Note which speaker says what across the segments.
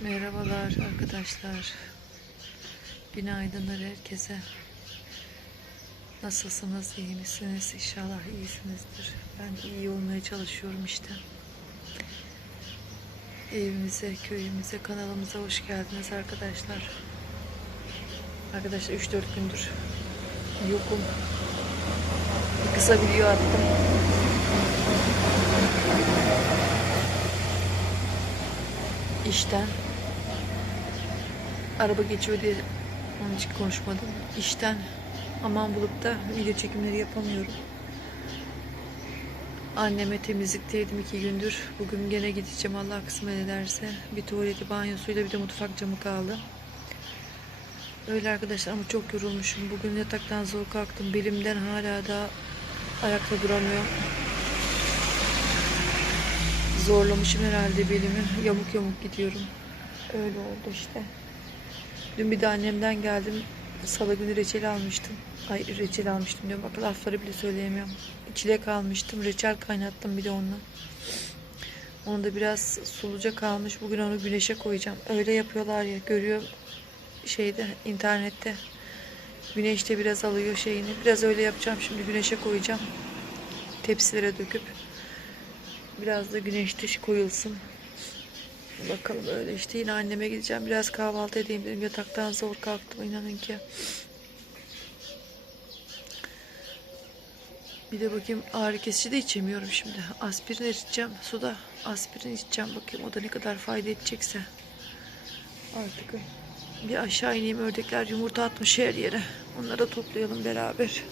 Speaker 1: Merhabalar arkadaşlar. Günaydınlar herkese. Nasılsınız, iyi misiniz? İnşallah iyisinizdir. Ben iyi olmaya çalışıyorum işte. Evimize, köyümüze, kanalımıza hoş geldiniz arkadaşlar. Arkadaşlar 3-4 gündür yokum. Bir kısa video attım. İşten araba geçiyor diye onun için konuşmadım. İşten aman bulup da video çekimleri yapamıyorum. Anneme temizlikteydim iki gündür. Bugün gene gideceğim Allah kısmet ederse. Bir tuvaleti banyosuyla bir de mutfak camı kaldı. Öyle arkadaşlar ama çok yorulmuşum. Bugün yataktan zor kalktım. Belimden hala da ayakta duramıyorum. Zorlamışım herhalde belimi. Yamuk yamuk gidiyorum. Öyle oldu işte. Dün bir de annemden geldim. Salı günü reçel almıştım. Ay reçel almıştım diyorum. Bak lafları bile söyleyemiyorum. Çilek almıştım. Reçel kaynattım bir de onunla. Onu da biraz suluca kalmış. Bugün onu güneşe koyacağım. Öyle yapıyorlar ya. Görüyor şeyde internette. Güneşte biraz alıyor şeyini. Biraz öyle yapacağım. Şimdi güneşe koyacağım. Tepsilere döküp. Biraz da güneşte koyulsun. Bakalım öyle işte yine anneme gideceğim. Biraz kahvaltı edeyim dedim. Yataktan zor kalktım inanın ki. Bir de bakayım ağrı kesici de içemiyorum şimdi. Aspirin içeceğim. Suda aspirin içeceğim. Bakayım o da ne kadar fayda edecekse. Artık bir aşağı ineyim. Ördekler yumurta atmış her yere. Onları da toplayalım beraber.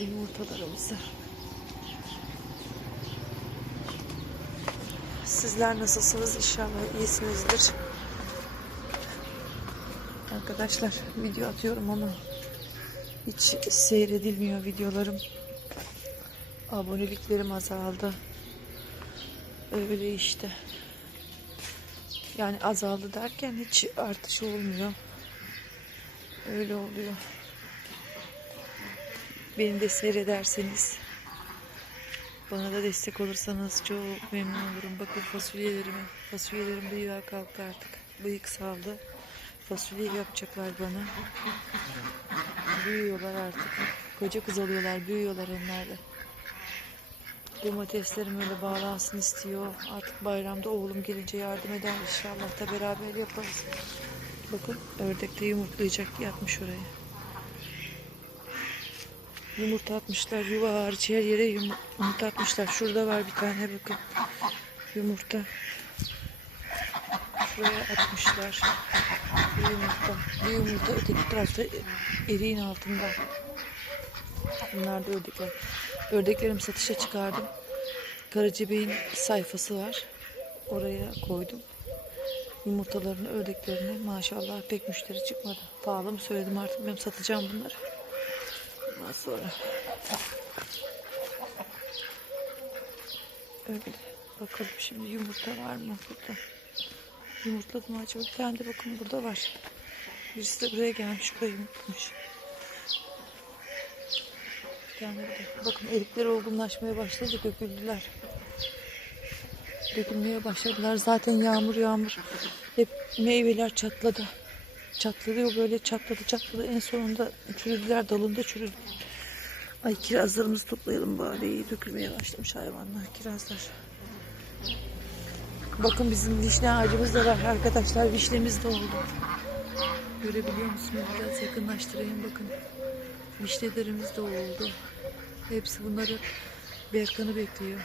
Speaker 1: Yumurtalarımızı. Sizler nasılsınız? İnşallah iyisinizdir. Arkadaşlar video atıyorum ama hiç seyredilmiyor videolarım. Aboneliklerim azaldı. Öyle işte. Yani azaldı derken hiç artış olmuyor. Öyle oluyor. Beni de seyrederseniz bana da destek olursanız çok memnun olurum. Bakın fasulyelerimi, fasulyelerim büyüğe kalktı artık. Bıyık saldı. Fasulye yapacaklar bana. Büyüyorlar artık. Koca kız oluyorlar, büyüyorlar onlar da. Domateslerim öyle bağlansın istiyor. Artık bayramda oğlum gelince yardım eder inşallah da beraber yaparız. Bakın ördek de yumurtlayacak yapmış orayı. Yumurta atmışlar. Yuva hariç her yere yum- yumurta atmışlar. Şurada var bir tane bakın. Yumurta. Şuraya atmışlar. Bir yumurta. Bir yumurta öteki tarafta eriğin altında. Bunlar da ördekler. Ördeklerimi satışa çıkardım. Karacabey'in sayfası var. Oraya koydum. Yumurtalarını, ördeklerini maşallah pek müşteri çıkmadı. Pahalı mı söyledim artık ben satacağım bunları. Ondan sonra öyle bakalım şimdi yumurta var mı burada? Yumurtladı mı acaba? Bir tane de bakın burada var. Birisi de buraya gelmiş, buraya yumurtlamış. Bir tane de bakın erikler olgunlaşmaya başladı, döküldüler. Dökülmeye başladılar. Zaten yağmur yağmur. Hep meyveler çatladı. Çatlıyor böyle çatladı çatladı. En sonunda çürüdüler dalında çürüdü. Ay kirazlarımızı toplayalım bari. Dökülmeye başlamış hayvanlar kirazlar. Bakın bizim vişne ağacımız da var arkadaşlar. Vişnemiz de oldu. Görebiliyor musunuz? Biraz yakınlaştırayım bakın. Vişnelerimiz de oldu. Hepsi bunları Berkan'ı bekliyor.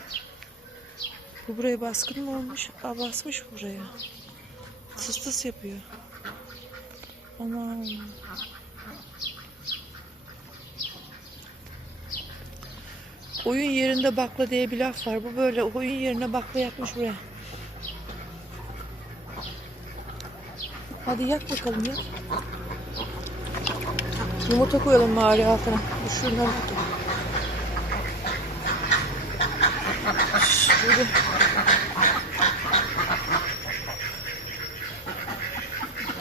Speaker 1: Bu buraya baskın mı olmuş? Aa, basmış buraya. Tıs tıs yapıyor. Aman. Oyun yerinde bakla diye bir laf var. Bu böyle oyun yerine bakla yakmış buraya. Hadi yak bakalım yak. Yumurta koyalım bari altına. Şuradan Şöyle.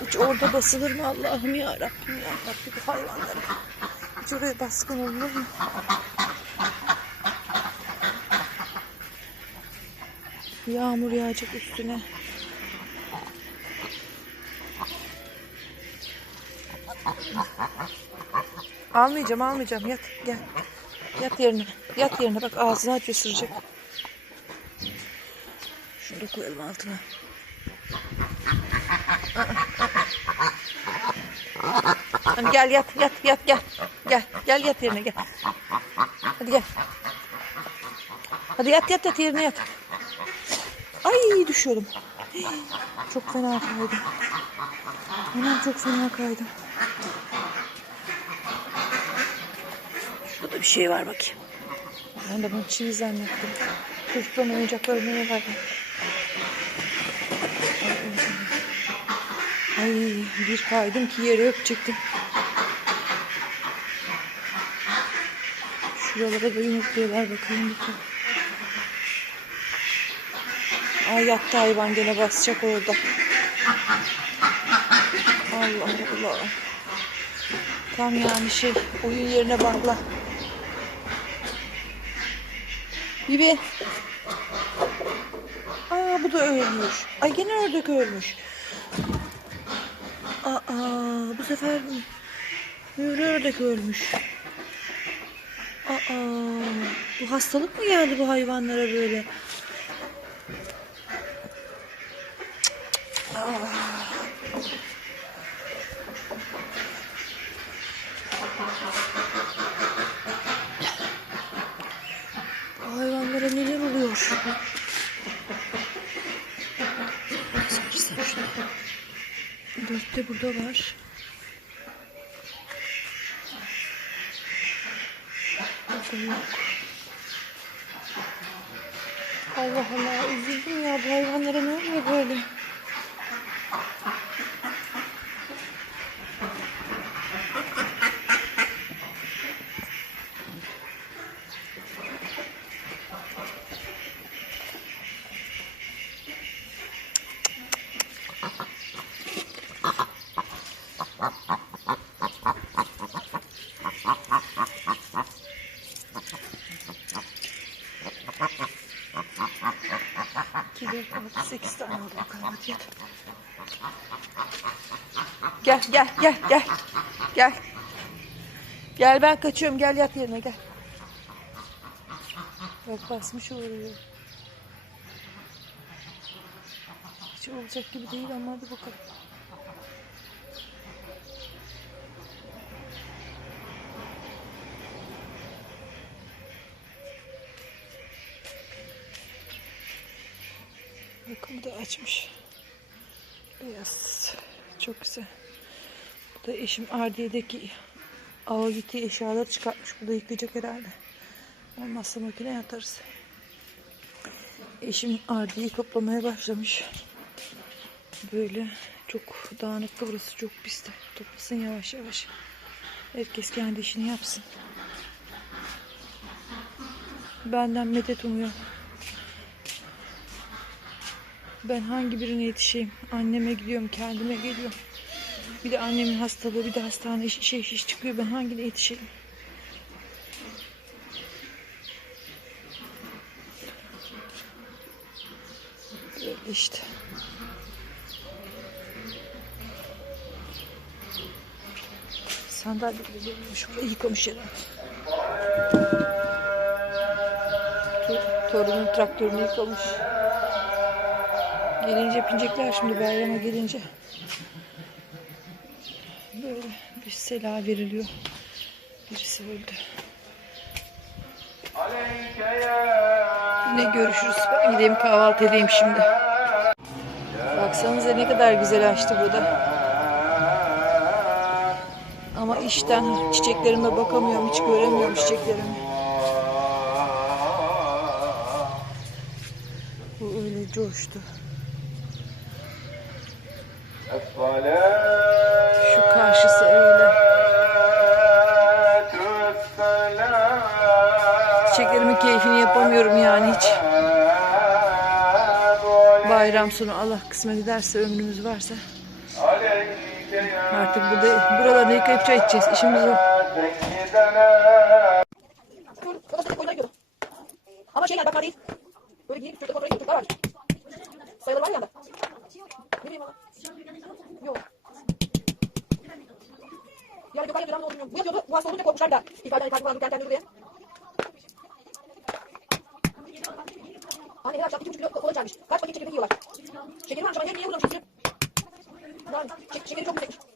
Speaker 1: Hiç orada basılır mı Allah'ım ya Rabbim ya Rabbim hayvanlara. Hiç oraya baskın olur mu? Yağmur yağacak üstüne. Almayacağım almayacağım. Yat gel. Yat yerine. Yat yerine bak ağzını aç sürecek. Şunu da koyalım altına. Hani gel yat yat yat gel. Gel gel yat yerine gel. Hadi gel. Hadi yat yat yat yerine yat. Ay düşüyorum. Çok fena kaydım. Anam çok fena kaydım. Şurada bir şey var bakayım. Ben de bunu çivi zannettim. Çocukların oyuncakları ne var? Ay bir kaydım ki yere öpecektim. Şuralara da yumurtluyorlar bakayım lütfen. Ay yattı hayvan gene basacak orada. Allah Allah. Tam yani şey oyun yerine bağla. Bibi. Aa bu da ölmüş. Ay gene ördek ölmüş. Aa bu sefer yürü ördek ölmüş. Aa bu hastalık mı geldi bu hayvanlara böyle? Hayvanlara neler oluyor? Şunu. Dörtte burada var. Burada yok. Allah Allah üzüldüm ya bu hayvanlara ne oluyor böyle? İki, dört, altı, sekiz tane oldu hadi yat. Gel gel gel gel. Gel. Gel ben kaçıyorum gel yat yerine gel. Bak basmış oraya. Hiç olacak gibi değil ama hadi bakalım. Eşim Ardiye'deki ava gittiği eşyaları çıkartmış. Bu da yıkayacak herhalde. Olmazsa makineye atarız. Eşim Ardiye'yi toplamaya başlamış. Böyle çok dağınıkta burası çok pisti. Toplasın yavaş yavaş. Herkes kendi işini yapsın. Benden medet umuyor. Ben hangi birine yetişeyim? Anneme gidiyorum, kendime geliyorum. Bir de annemin hastalığı, bir de hastane iş, şey iş çıkıyor. Ben hangine yetişeyim? Böyle işte. Sandalyeleri görmüş, orayı yıkamış herhalde. To- Torunun traktörünü yıkamış. Gelince pinecekler şimdi bayrama gelince. Böyle bir sela veriliyor. Birisi öldü. Yine görüşürüz. Ben gideyim kahvaltı edeyim şimdi. Baksanıza ne kadar güzel açtı burada. Ama işten çiçeklerime bakamıyorum. Hiç göremiyorum çiçeklerimi. Bu öyle coştu. Çiçeklerimin keyfini yapamıyorum yani hiç. Bayram sonu Allah kısmet ederse ömrümüz varsa artık burada buralarını yıkayıp çay içeceğiz. İşimiz o. Ama şeyler bakar değil. Böyle giyinip çocuk fotoğrafı çocuklar var. Sayıları var ya da. Ne bileyim ama. Yok.
Speaker 2: Bu yapıyordu. Bu hasta olunca korkmuşlar da. İfadeden kalkıp aldık kendi buraya. Anne her akşam iki buçuk kilo kola içermiş. Kaç paket çekirdek yiyorlar. Şekeri varmış ama niye? Yani şek- şekeri çok yüksekmiş.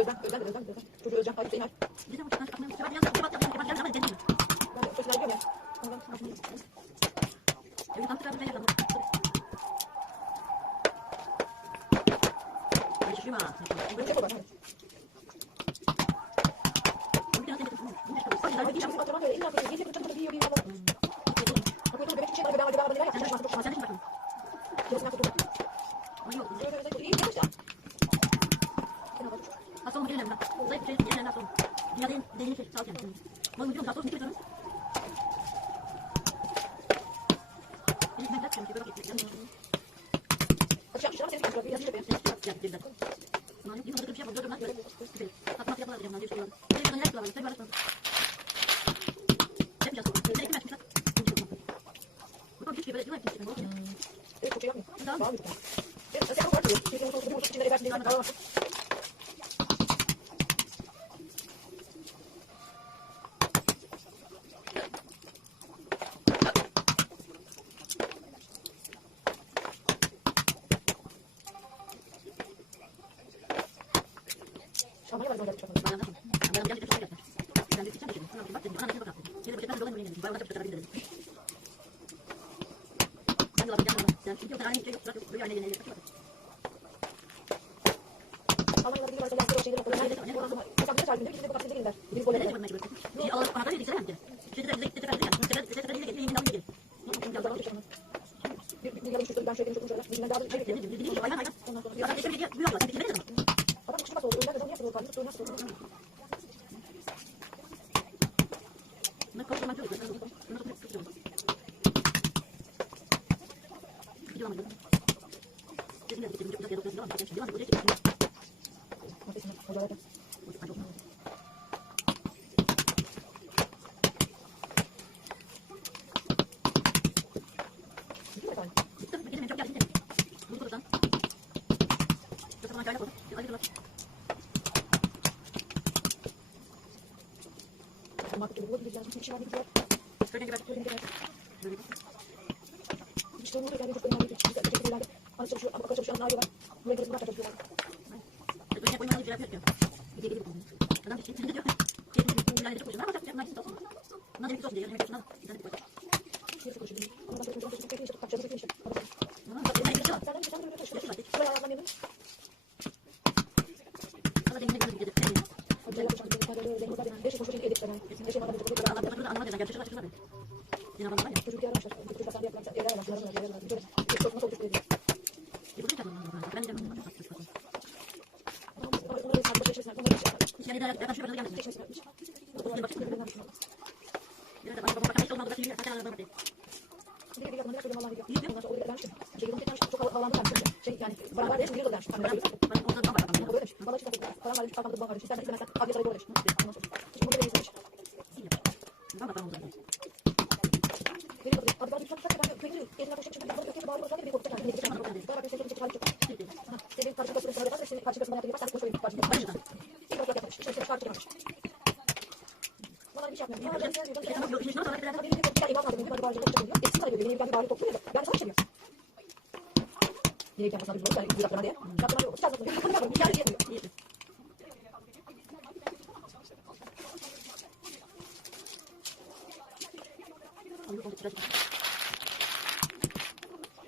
Speaker 2: Özlem, özlem, özlem, özlem. Çocuğu özlem. Hadi Zeynep. Ben de çocuklar gidiyorum ya. Bir tek o var. Hadi. Hadi gideceğim. Atlamam böyle. İlla böyle. Yiyecek bir çanta giyiyor, giyiyor. Bak böyle bebek için bana bedava bedava neler yapmış. Şaşmaz, çok şaşmaz. Yarısından kurtuldum. Böyle böyle böyle iyi yapmış ya. Hadi yapmış ama senin kontrolü. Yazıcı yapıyor. Evet, çok şey yapmıyor. Daha büyük. Evet, sen var diyor. Bir yumurta bir yumurta içinde de versin diye daha var. Şamaya var zaten çok fazla. Almanya'da biri varsa yazdığı o şeyleri okuyor. Nerede? Ondan sonra insan bir çağırıyor. Şimdi bu kadar değiller. Biri gol eder. Bir bir yalan şurada ben şöyle dedim çok şöyle. Bizimle daha da şey yapıyor. Ondan sonra Adam kışın nasıl oldu? Önden de niye soruyor? Kalbini soruyor. Nasıl soruyor? Kafesine. Ocalarda. Bitti mi efendim? Market gibi. Bu güzel. Bir şey var. Bir şey var. Böyle bir şey. İşte onu da geldi. Çok önemli. Bir şey. Bir şey. Hani çalışıyor. Ama çalışıyor. Anlıyorlar. Buraya gelip burada çalışıyorlar. Neyse konuşuyor. Ama ben çocuklar çocuk bekleyin işte. Bak çocuk bekleyin işte. Hadi. Sen de sen de böyle konuşuyor. Şöyle ayağından yemin. Hadi ya yapacak. Hadi öyle. Hadi öyle. Beş konuşuyor. Edip veren. Beş yamadan bir çocuk. Çocuk yaramışlar. Bir çocuk hastanede yapılan. Evler var. Yarın var. Yarın var. Böyle. Bir çocuk nasıl olacak diye. Ama onları sabit çeşmesine. Onları çeşmesine. Bir de bir yapmadı. Söyledim vallahi diyor. Ondan sonra oraya gelmiştim. Şey, yolum tekrar çok havalandı ben. Şey yani bana var demiş, bir yıl vermiş. Bana vermiş. Bana orada bana var. Bana böyle demiş. Bana işte param var demiş, kalkamadım bana var demiş. İstersen istemezsen abi sarayı demiş. Ondan sonra. Hiç bunu da demiş. Bana param oldu. Benim de adı bana bir saat ben köylü eline koşup çıkıp bana kötü bağırıyor sana bir korktu yani. Ne diyeceğim bana. Bana bir şey söyleyecek hali yok. Ha, Senin karşı kasırın sana yaparsa senin karşı kasırın hayatını yaparsan koşuyor. Karşı kasırın. Bir korku yapmış. İşte seni çıkartacak. Bana bir şey yapmıyor. Ya ben sen ben sen yok. İşte sonra ben benim bir korku yapmam lazım. Bir bağırıyor. Eski sayıyor. Benim bir bağırıyor topluyor. Ben sana şey diyorum. Direkt yapmasına bir doğru. Ben bir dakika diye. Yapma yok. Sen yapma. Bunu yapma. Bir yer yetmiyor.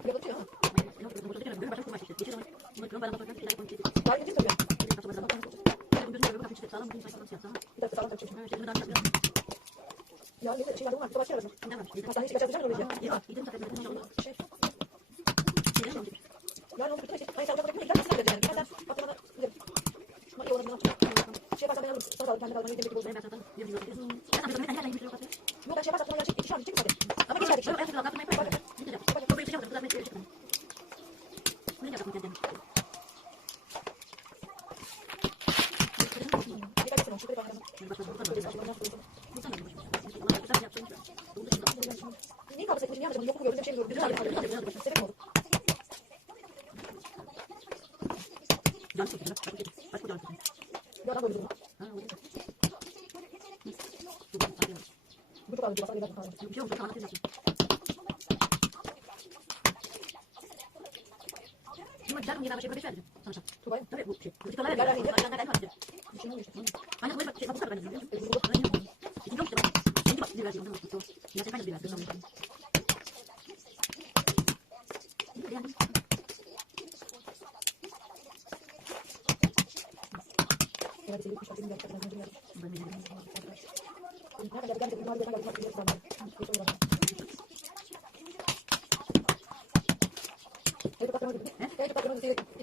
Speaker 2: Böyle batıyor ha. Daha önce tabii. Bir dakika sağlam takmışım. Ya ne şey var var. Başka arasın. Hastaneye çıkacak hocam öyle diyor. Şey. Ya ne oldu bütün şey. Hayır sen bırakma. Ben sana vereceğim. Ben sen patronuna giderim. Şuna iyi olanı Şey yaparsan ben alırım. Sana da alırım. Kendine alırım. Yemek bozmayayım. Yok ben şey yaparsan sonra gerçek iki şarj çekmedi. Ama geç geldik. Dikkat etsin. Şuraya bakalım. Niye kavga etmişim? Yanlış yok mu gördüm? Bir şey mi gördüm? Sebep mi oldu? Ya adam böyle durma. Bu çok ağır bir basar. Bir bakın. Tuba'yı. Evet, seni kuşlar, seni gerçekten ben bilmiyorum. Nereden geldi? Gerçekten bunlar bir yerden geldi. Bak, bir yerden geldi. Evde patlama gibi. Evde patlama gibi. Bir kere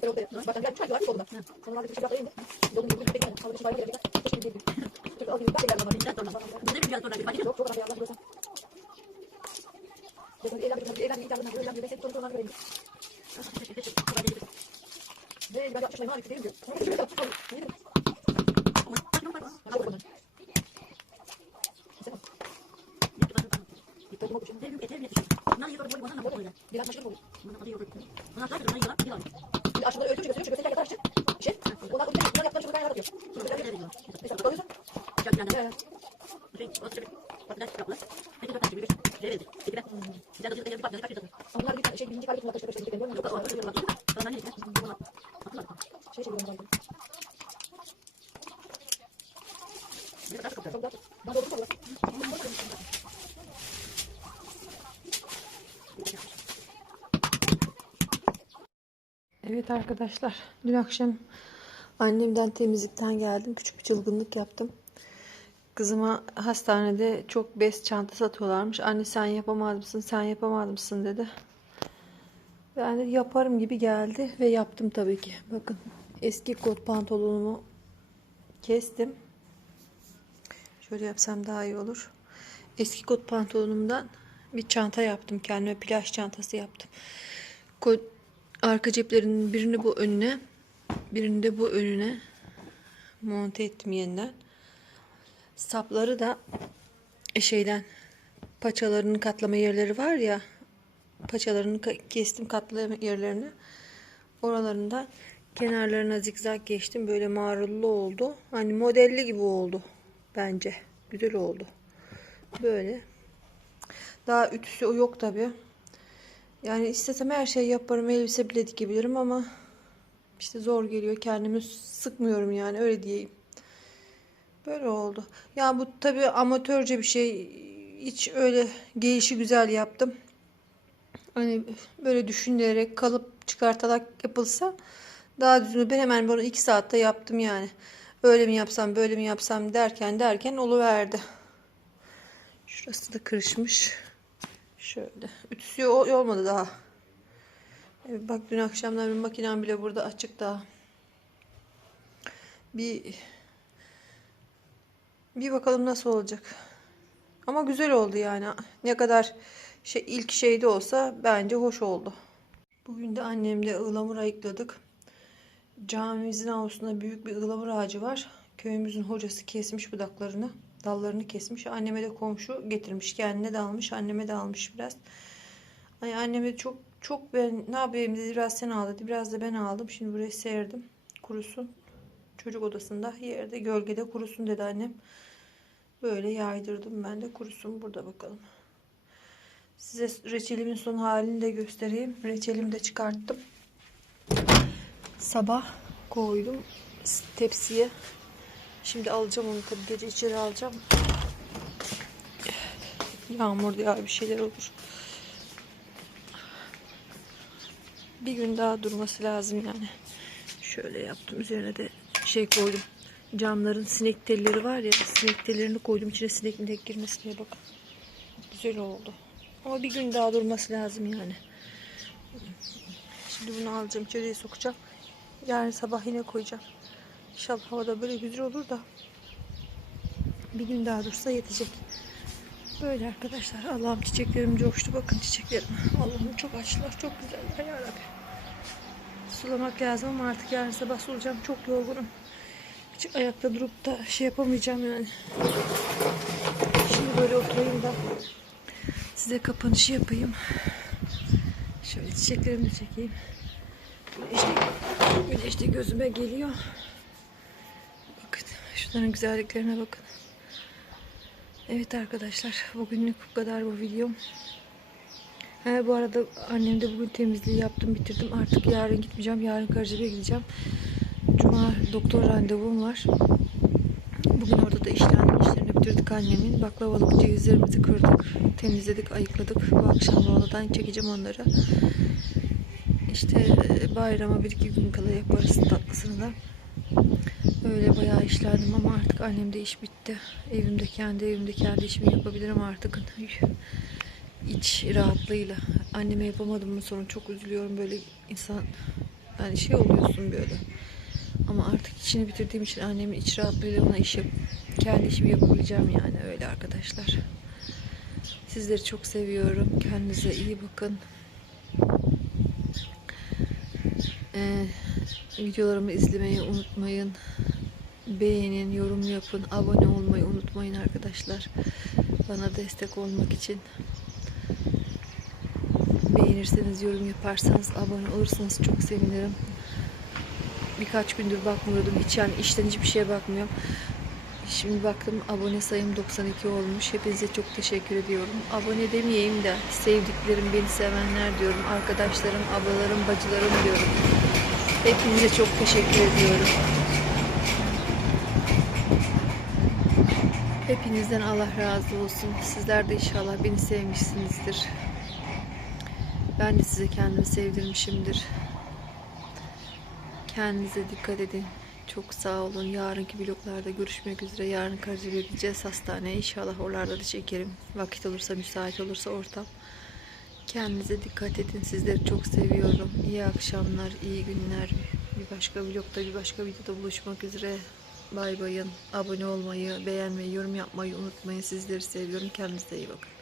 Speaker 2: ortaya. Zaten geldi. Çay var. Soluna. Sonra こんなこと言うこと
Speaker 1: ね。Arkadaşlar, dün akşam annemden temizlikten geldim. Küçük bir çılgınlık yaptım. Kızıma hastanede çok bez çanta satıyorlarmış. Anne sen yapamaz mısın, sen yapamaz mısın dedi. Ben de yaparım gibi geldi ve yaptım tabii ki. Bakın eski kot pantolonumu kestim. Şöyle yapsam daha iyi olur. Eski kot pantolonumdan bir çanta yaptım. Kendime plaj çantası yaptım. Ko- arka ceplerinin birini bu önüne, birini de bu önüne monte ettim yeniden. Sapları da şeyden paçalarının katlama yerleri var ya paçalarını kestim katlama yerlerini. Oralarında kenarlarına zigzag geçtim. Böyle mağrullu oldu. Hani modelli gibi oldu bence. Güzel oldu. Böyle. Daha ütüsü yok tabi. Yani istesem her şeyi yaparım. Elbise bile dikebilirim ama işte zor geliyor. Kendimi sıkmıyorum yani öyle diyeyim. Böyle oldu. Ya bu tabi amatörce bir şey. Hiç öyle gelişi güzel yaptım. Hani böyle düşünerek kalıp çıkartarak yapılsa daha düzgün. Ben hemen bunu iki saatte yaptım yani. Öyle mi yapsam böyle mi yapsam derken derken oluverdi. Şurası da kırışmış. Şöyle. Ütüsü olmadı daha. Evet, bak dün akşamdan bir makinem bile burada açık daha. Bir bir bakalım nasıl olacak. Ama güzel oldu yani. Ne kadar şey ilk şeyde olsa bence hoş oldu. Bugün de annemle ıhlamur ayıkladık. Camimizin avlusunda büyük bir ıhlamur ağacı var. Köyümüzün hocası kesmiş budaklarını, dallarını kesmiş. Anneme de komşu getirmiş. Kendine de almış, anneme de almış biraz. Ay anneme çok çok ben ne yapayım dedi biraz sen al dedi. Biraz da ben aldım. Şimdi buraya serdim. Kurusun. Çocuk odasında yerde gölgede kurusun dedi annem. Böyle yaydırdım ben de kurusun burada bakalım. Size reçelimin son halini de göstereyim. Reçelimi de çıkarttım. Sabah koydum tepsiye. Şimdi alacağım onu tabii gece içeri alacağım. Yağmur ya bir şeyler olur. Bir gün daha durması lazım yani. Şöyle yaptım. Üzerine de şey koydum. Camların sinek telleri var ya. Sinek tellerini koydum. İçine sinek minek girmesin diye. Güzel oldu. Ama bir gün daha durması lazım yani. Şimdi bunu alacağım. içeriye sokacağım. Yarın sabah yine koyacağım. İnşallah havada böyle güzel olur da bir gün daha dursa yetecek. Böyle arkadaşlar. Allah'ım çiçeklerim coştu. Bakın çiçeklerim. Allah'ım çok açtılar. Çok güzeller ya Rabbi. Sulamak lazım ama artık yarın sabah sulayacağım. Çok yorgunum. Hiç ayakta durup da şey yapamayacağım yani. Şimdi böyle oturayım da size kapanışı yapayım. Şöyle çiçeklerimi çekeyim. Güneş de, güneş de gözüme geliyor. Şunların güzelliklerine bakın. Evet arkadaşlar bugünlük bu kadar bu videom. He, bu arada annem de bugün temizliği yaptım bitirdim. Artık yarın gitmeyeceğim. Yarın Karacabey'e gideceğim. Cuma doktor randevum var. Bugün orada da işlendim. işlerini bitirdik annemin. Baklavalık cevizlerimizi kırdık. Temizledik, ayıkladık. Bu akşam da odadan çekeceğim onları. İşte e, bayrama bir iki gün kala yaparız tatlısını da. Öyle bayağı işlerdim ama artık annemde iş bitti. Evimde kendi evimde kendi işimi yapabilirim artık. İç rahatlığıyla. Anneme yapamadım mı sonra çok üzülüyorum böyle insan yani şey oluyorsun böyle. Ama artık işini bitirdiğim için annemin iç rahatlığıyla bana iş kendi işimi yapabileceğim yani öyle arkadaşlar. Sizleri çok seviyorum. Kendinize iyi bakın. Ee, videolarımı izlemeyi unutmayın. Beğenin, yorum yapın, abone olmayı unutmayın arkadaşlar. Bana destek olmak için. Beğenirseniz, yorum yaparsanız, abone olursanız çok sevinirim. Birkaç gündür bakmıyordum. Hiç yani işten hiçbir şeye bakmıyorum. Şimdi baktım abone sayım 92 olmuş. Hepinize çok teşekkür ediyorum. Abone demeyeyim de sevdiklerim, beni sevenler diyorum. Arkadaşlarım, ablalarım, bacılarım diyorum. Hepinize çok teşekkür ediyorum. Hepinizden Allah razı olsun. Sizler de inşallah beni sevmişsinizdir. Ben de size kendimi sevdirmişimdir. Kendinize dikkat edin. Çok sağ olun. Yarınki vloglarda görüşmek üzere. Yarın Karacabey'e gideceğiz hastaneye. İnşallah oralarda da çekerim. Vakit olursa, müsait olursa ortam. Kendinize dikkat edin. Sizleri çok seviyorum. İyi akşamlar, iyi günler. Bir başka vlogda, bir başka videoda buluşmak üzere. Bay bayın. Abone olmayı, beğenmeyi, yorum yapmayı unutmayın. Sizleri seviyorum. Kendinize iyi bakın.